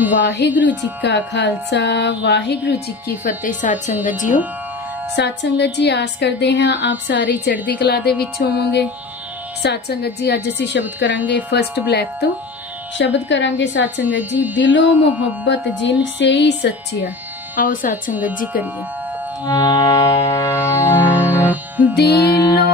ਵਾਹਿਗੁਰੂ ਜੀ ਕਾ ਖਾਲਸਾ ਵਾਹਿਗੁਰੂ ਜੀ ਕੀ ਫਤਿਹ ਸਾਧ ਸੰਗਤ ਜੀਓ ਸਾਧ ਸੰਗਤ ਜੀ ਆਸ ਕਰਦੇ ਹਾਂ ਆਪ ਸਾਰੇ ਚੜ੍ਹਦੀ ਕਲਾ ਦੇ ਵਿੱਚ ਹੋਵੋਗੇ ਸਾਧ ਸੰਗਤ ਜੀ ਅੱਜ ਅਸੀਂ ਸ਼ਬਦ ਕਰਾਂਗੇ ਫਰਸਟ ਬਲੈਕ ਤੋਂ ਸ਼ਬਦ ਕਰਾਂਗੇ ਸਾਧ ਸੰਗਤ ਜੀ ਦਿਲੋਂ ਮੁਹੱਬਤ ਜਿਨ ਸੇ ਹੀ ਸੱਚਿਆ ਆਓ ਸਾਧ ਸੰਗਤ ਜੀ ਕਰੀਏ ਦਿਲੋਂ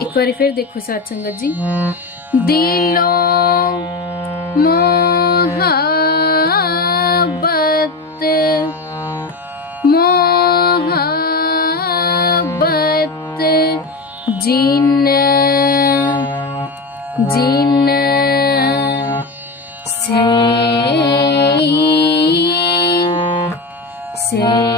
ਇੱਕ ਵਾਰੀ ਫਿਰ ਦੇਖੋ ਸਾਧ ਸੰਗਤ ਜੀ ਦਿਲੋਂ ਮੁਹੱਬਤ ਮੁਹੱਬਤ ਜਿਨ ਜਿਨ ਸੇ ਸੇ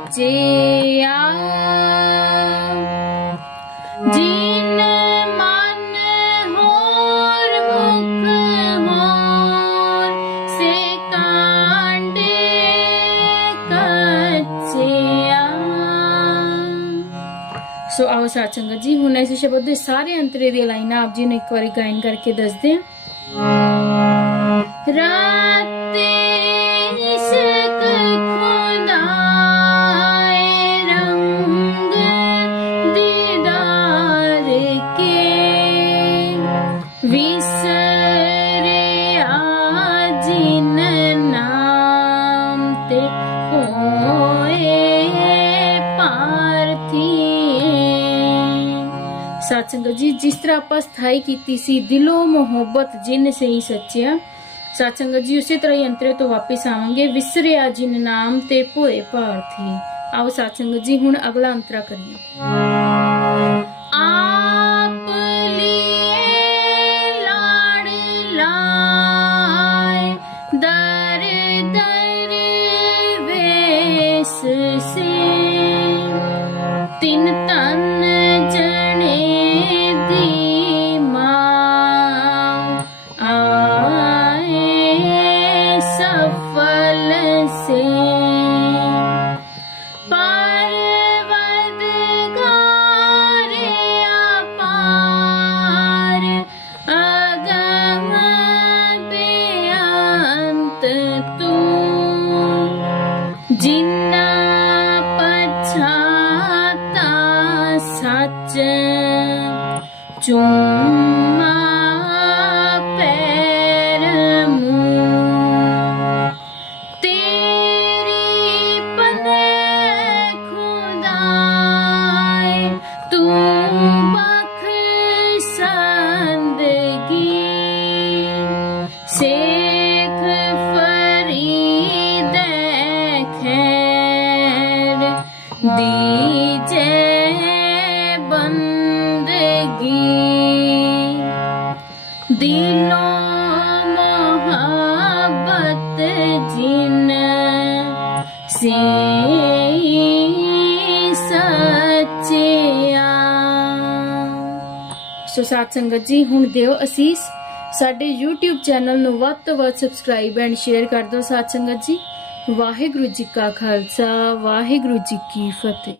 ਕੱਚਿਆ ਜਿਨ ਮਨ ਹੋਰ ਮੁਖ ਹੋਰ ਸੇ ਕਾਂਡੇ ਕੱਚਿਆ। ਸੋ ਆਓ ਸਾਧ ਸੰਗਤ ਜੀ, ਹੁਣ ਇਸ ਸ਼ਬਦ ਦੇ ਸਾਰੇ ਅੰਤਰੇ ਦੀਆਂ ਲਾਈਨਾਂ ਆਪ ਜੀ ਨੂੰ ਇੱਕ ਵਾਰੀ ਗਾਇਨ ਕਰਕੇ ਦੱਸਦੇ ਹਾਂ। ਰਾਤੇ ਸਾਧ ਸੰਗਤ ਜੀ ਜਿਸ ਤਰ੍ਹਾਂ ਆਪਾਂ ਸਥਾਈ ਕੀਤੀ ਸੀ ਦਿਲੋਂ ਮੁਹੱਬਤ ਜਿਨ ਸਹੀ ਸੱਚਿਆ ਸਾਧ ਸੰਗਤ ਜੀ ਉਸੇ ਤਰ੍ਹਾਂ ਹੀ ਅੰਤਰੇ ਤੋਂ ਵਾਪਸ ਆਵਾਂਗੇ ਵਿਸਰਿਆ ਜਿਨ ਨਾਮ ਤੇ ਭੋਏ ਭਾਰਥੀ ਆਓ ਸਾਧ ਸੰਗਤ ਜੀ ਹੁਣ ਅਗਲਾ ਅੰਤਰਾ ਕਰੀਏ चुम्मा तेरी पने खुदाए तू बख संदगी सेख फरी देखे दीजे बंदगी दिलों मोहब्बत जिन से ਸੱਚਿਆ ਸੋ ਸਾਧ ਸੰਗਤ ਜੀ ਹੁਣ ਦਿਓ ਅਸੀਸ ਸਾਡੇ YouTube ਚੈਨਲ ਨੂੰ ਵੱਧ ਤੋਂ ਵੱਧ ਸਬਸਕ੍ਰਾਈਬ ਐਂਡ ਸ਼ੇਅਰ ਕਰ ਦਿਓ ਸਾਧ ਸੰਗਤ ਜੀ ਵਾਹਿਗੁਰੂ ਜੀ ਕਾ ਖਾਲਸਾ ਵਾਹਿਗੁਰੂ ਜੀ ਕੀ ਫਤਿਹ